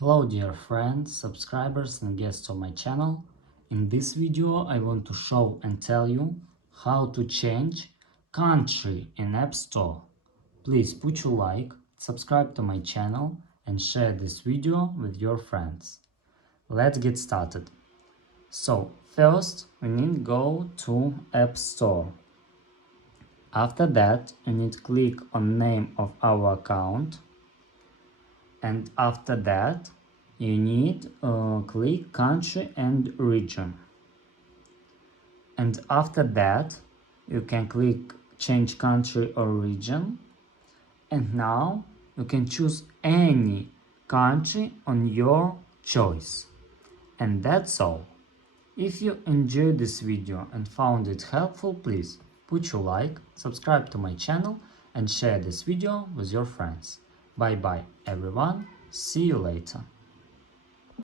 Hello dear friends, subscribers and guests of my channel. In this video I want to show and tell you how to change country in App Store. Please put your like, subscribe to my channel and share this video with your friends. Let's get started. So first we need to go to App Store. After that you need to click on name of our account. And after that you need click country and region, and after that you can click change country or region, and now you can choose any country on your choice. And that's all. If you enjoyed this video and found it helpful, please put your like, subscribe to my channel and share this video with your friends. Bye bye everyone, see you later.